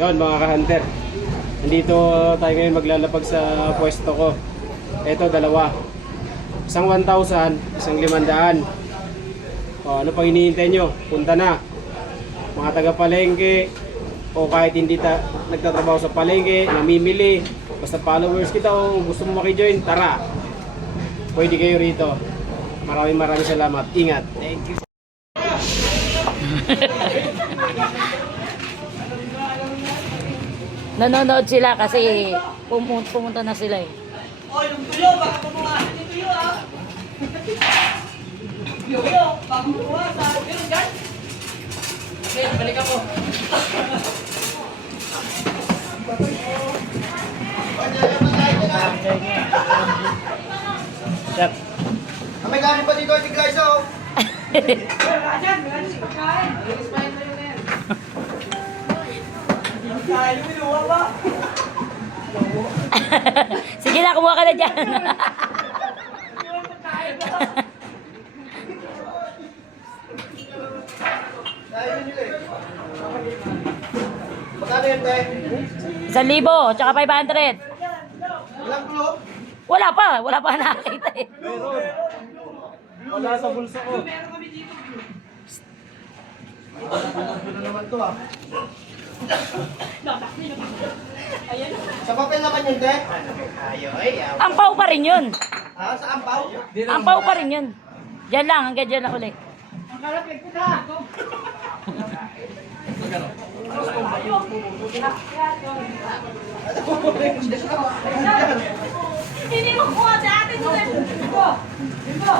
Yun mga ka-hunter, nandito tayo ngayon maglalapag sa pwesto ko. Ito dalawa, isang 1,000, isang 500. O, ano pang hinihintay nyo? Punta na mga taga palengke o kahit hindi nagtatrabaho sa palengke, namimili, basta followers kita o gusto mo makijoin, tara, pwede kayo rito. Maraming salamat, ingat. Thank you. Nanonood sila kasi pumunta na sila eh. Oh, yung tuyo, baka pumukasan yung tuyo, ah. Tuyo, baka pumukasan. Pero dyan. Okay, balik ako. Shut. May galing pa dito, Ate Glyza, oh. Wala dyan, wala dyan si pagkain. Explain mo yun yan. Pagkain, minuha ba? Sige na, kumuha ka na dyan. Dahil nila eh. Magkano yan, te? 1,000, tsaka 500. Ilang kulo? Wala pa nakakita eh. Wala sa bulsa ko. Ano naman to, ah? Sa papel naman yun, te? Ampaw pa rin yun. Ha? Sa ampaw? Ampaw pa rin yun. Diyan lang, hanggang dyan lang ulit. Ang kalapit ko na. Hindi mo kuha sa atin. Dito. Dito.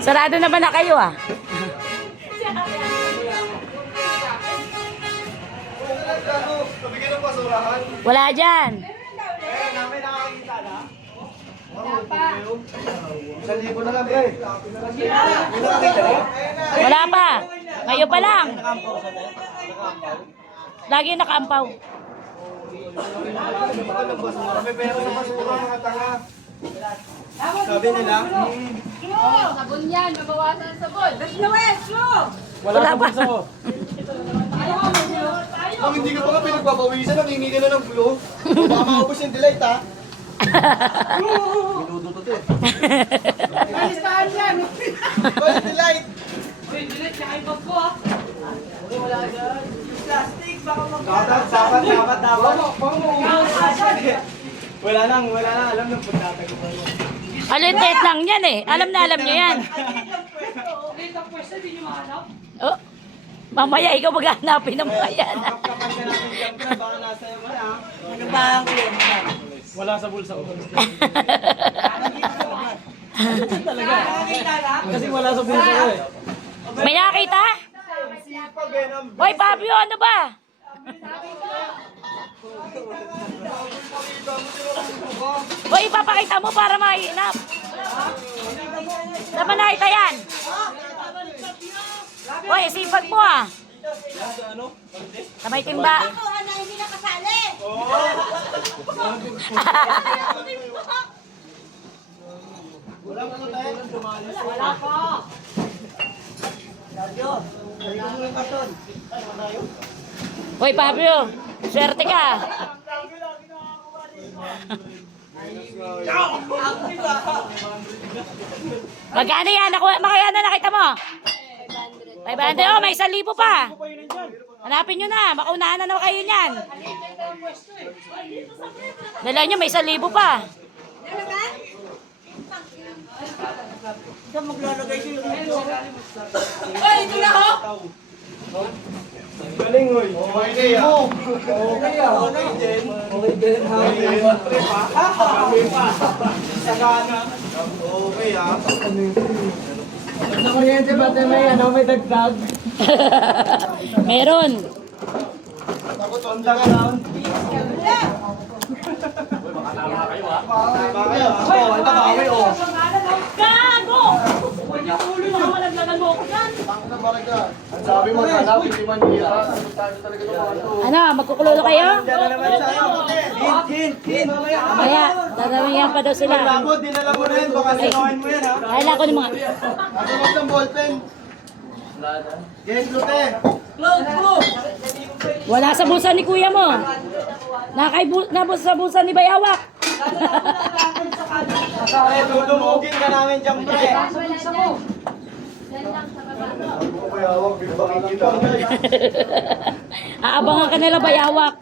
Sarado naman na kayo ah. Nabigyan ng basurahan. Wala dyan. Namin nakakita na. Isang libo na lang, pre. Wala pa. Ngayon pa lang. Lagi nakaampaw. May pera sa basura, mga tanga. Sabi nila, Sabon yan, mabawasan ang sabon. Wala sa bulsa ko. kung hindi ka pa nga pinagbabawisan, nangingi ka na ng gulo. Baka maubos yung delight, ha? Minudo to, te. Alistahan yan. Hoy, delight! Uy, dilit, nakaibag ko, ah. Wala dyan. Plastic, baka Dapat. Wala lang, alam ng pagtatag ko. Alintit lang yan eh. Alam niyo yan. Dito ang pwesto, di nyo mahanap. Oh. Mamaya ikaw maghanapin ng mga yan. Kapag ka natin dyan, baka nasa iyo man, ha? Wala sa bulsa ko. Nakakita na. Kasi wala sa bulsa ko eh. May nakita? Sipag, eh, ng... Hoy, Fabio, ano ba? Hoy, ipapakita mo para mahinap. Saan ba nakita yan? Hoy, sipag mo ah. Sa may timba. Wala mo na tayo. Wala pa. Dali mo yung karton. Hoy, Fabio, swerte ka. Magkano yan? Makaya na nakita mo? 500. Oh, may 1,000 pa. Hanapin nyo na. Makaunahan na naman kayo niyan. Dala nyo, may 1,000 pa. Uy, ito na ho. Galing, hoy. Okay, day, ha? Okay, din. Okay, din, ha? Kami pa. Sagana. Okay, ha? Nakuryente ba ito may dagdag? Meron. Takot, onda ka lang. Tama kayo ha. Tama kayo, ha? Oh, ito ba? Okay, oh. Gago! Huwag niya ulo na ako, naglagan mo ako dyan. Ang sabi mo, hanapin si Manila. Talaga naman ito. Ano, magkukulolo kayo? Diyan na naman sa'yo. Kin. Mamaya, dadamihan pa daw sila. Labot, dinala mo na yan. Baka sinawin mo yan, ha? Kailan ko ng mga... Nasunog ng ballpen. Yes, Lute. Wala sa bulsa ni kuya mo. Nabos sa bulsa ni Bayawak. Eh, dudumugin ka namin dyan, pre. Yan lang sa baba. Payawag, bibangin kita. Aabangan ka nila Bayawak.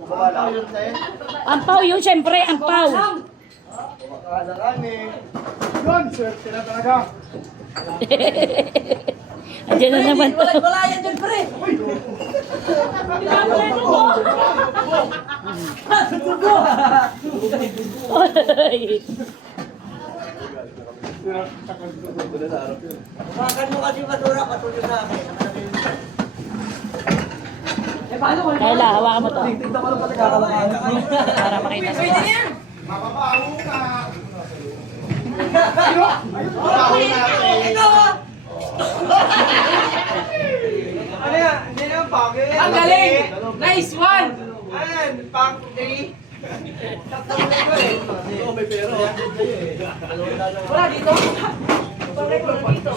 Kumala yun sa'yo. Ampaw yun, syempre, ampaw. Kumakalaan eh. Yun, swerte na talaga. Andiyan na naman to. Wala yan dyan, pre. Oy. Bakit mo kasi basura, patulog sa akin. Eh, paano ko? Kayla, hawakan mo to. Tignan ko lang pati kakalakalan. Para makita sa Pwede na yan. Mapapaho ka. Ikaw ah. Ano yan? Hindi naman pangit. Ang galing! Nice one! Ayan, pang 3. May pera. Wala dito. Bakit wala dito?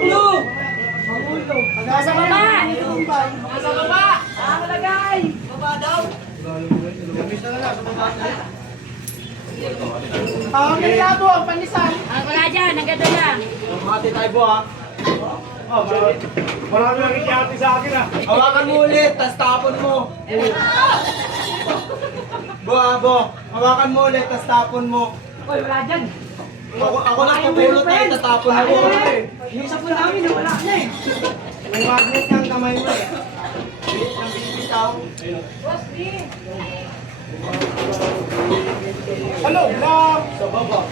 Blue! Sa baba! Nasa baba! Nakalagay! Baba daw! Pangit ang panisan. Wala dyan, ang ganda lang. Mati tayo po ha. Marami lang ikiati sa akin ha. Hawakan mo ulit, tas tapon mo. Bo. Hawakan mo ulit, tas tapon mo. Uy, wala dyan! Ako lang pupulot na itatapon mo. Yung sa pool namin, wala na eh. May magnet yung kamay mo eh. Ang bibitaw. Hello, lang! Sa baba.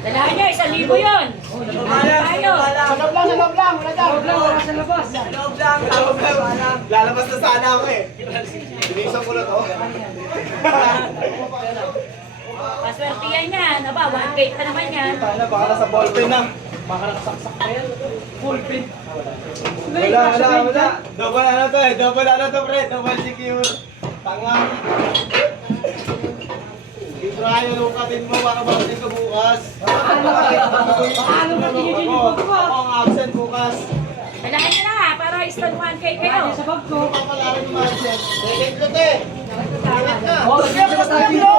Dalahan nyo, 1,000 yun. Tayo. Sa loob lang. Wala dyan. Wala sa labas. Loob lang. Lalabas na sana ako eh. Binisan ko na to. Paswertiyan yan. Aba, 1K pa naman yan. Paano, baka nasa ballpen na. Baka nakasaksak na yan. Ballpen. Wala. Double ano to eh. Double pre. Double secure. Tanga. Ibrahim, lukatin mo. Baka bakit ka bukas. Paano ba tinigil ko? Ako ang absent bukas. Dalahan nyo na, para stand 1K kayo. Sa bag ko. Papalarin mo absent. Second lote. Ingat ka. Oh, sige, basta dito.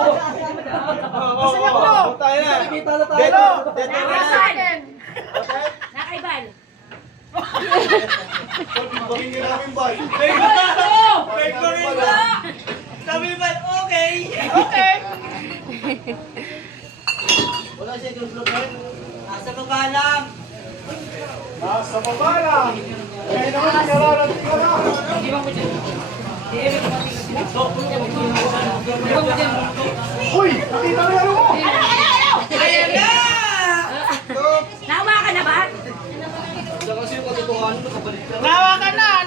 Oo. Tayo na. Kita na tayo. Dito. Nakasan! Nakaibal. Bakit nyo namin ba? Fake ko rin na! Sabi ba, okay? Wala siya yung vlog na rin. Nasa baba lang. Nasa baba lang. Kaya naman nararating ka na. Uy! Nakita mo yan mo! Ayan na! Nawa ka na ba? Kasi yung katotohanan nakabalik ka. Nawa ka na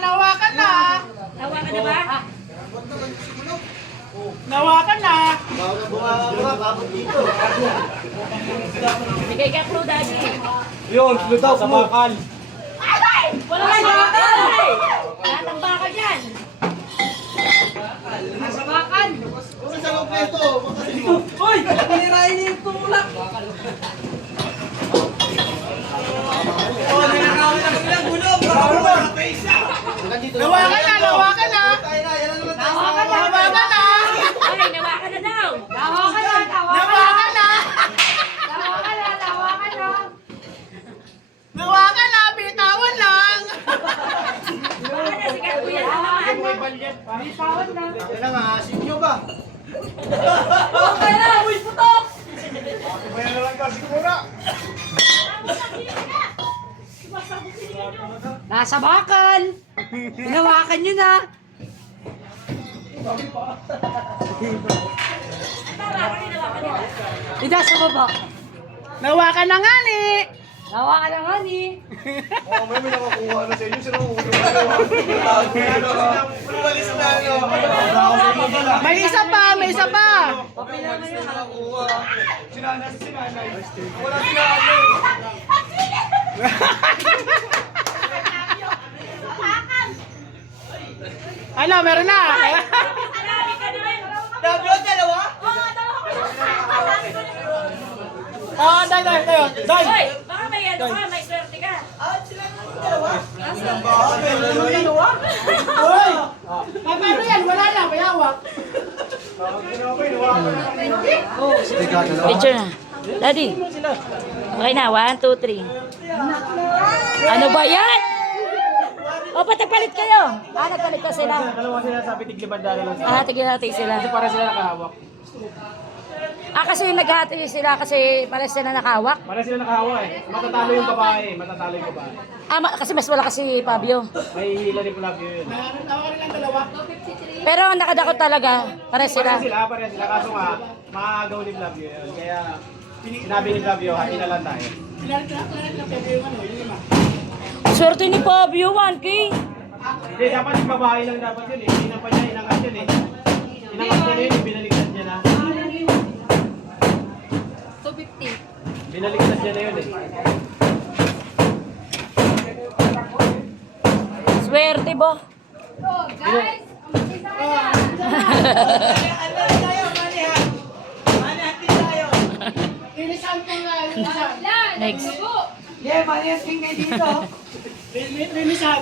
ba? Baka bumabura, bakit dito? Bigay ka pro, daddy. Yun, sino daw? Sa bakal. Wala ka bakal! Natambaka dyan. Nasa bakan. Kung sa loob nito, makasin mo. Uy! Pinirahin niyo yung tulak. Oh, nanakawin na kami ng gulong. Baka wala pa isa. Nawakan na! Tayo na, yan na naman tayo. Nawakan na! Ay, nawa ka na daw. Nawakan na! Baka na sikat ko yan sa lamaan mo. Yan na nga, asin nyo ba? Okay na! Uy, putok! Bayan na lang kasi kumura. Nasa bakan! Hinawakan nyo na! Tama, kasi nawa ka nila. Nasa baba. Nawakan na nga ni. Hawa ka naman eh. Oo, may nakakuha na sa inyo. Sino ang ulo? Umalis na ano. May isa pa, may isa pa. Sinanay. Wala sinanay. Ano, meron na. Dablo, dalawa? Day. Hoy, baka may ano ka, may swerte ka. Uy! Paano yan? Wala na, may hawak. Picture na. Daddy. Okay na, 1, 2, 3. Ano ba yan? O, ba't nagpalit kayo? Nagpalit ka sila. Dalawa sila sabi tig-500 lang sila. Tigil-hati sila. Kasi para sila nakahawak. Kasi naghati sila kasi para sila nakahawak. Para sila nakahawak eh. Matatalo yung babae. Matatalo yung babae. Kasi mas wala kasi Fabio. May hila rin pala yun. Pero nakadakot talaga. Para sila. Para sila. Kaso nga, maagaw ni Flavio yun. Kaya, sinabi ni Flavio, hati na lang tayo. Swerte ni Fabio, 1K. Hindi, dapat yung babae lang dapat yun eh. Hindi na pa niya inangat yun eh. Inangat niya na yun, binaligtad niya na. 250. Binaligtad niya na yun eh. Swerte ba? Oh, guys, ang isa ka na. Ilan? Next. Dugo. Linisan.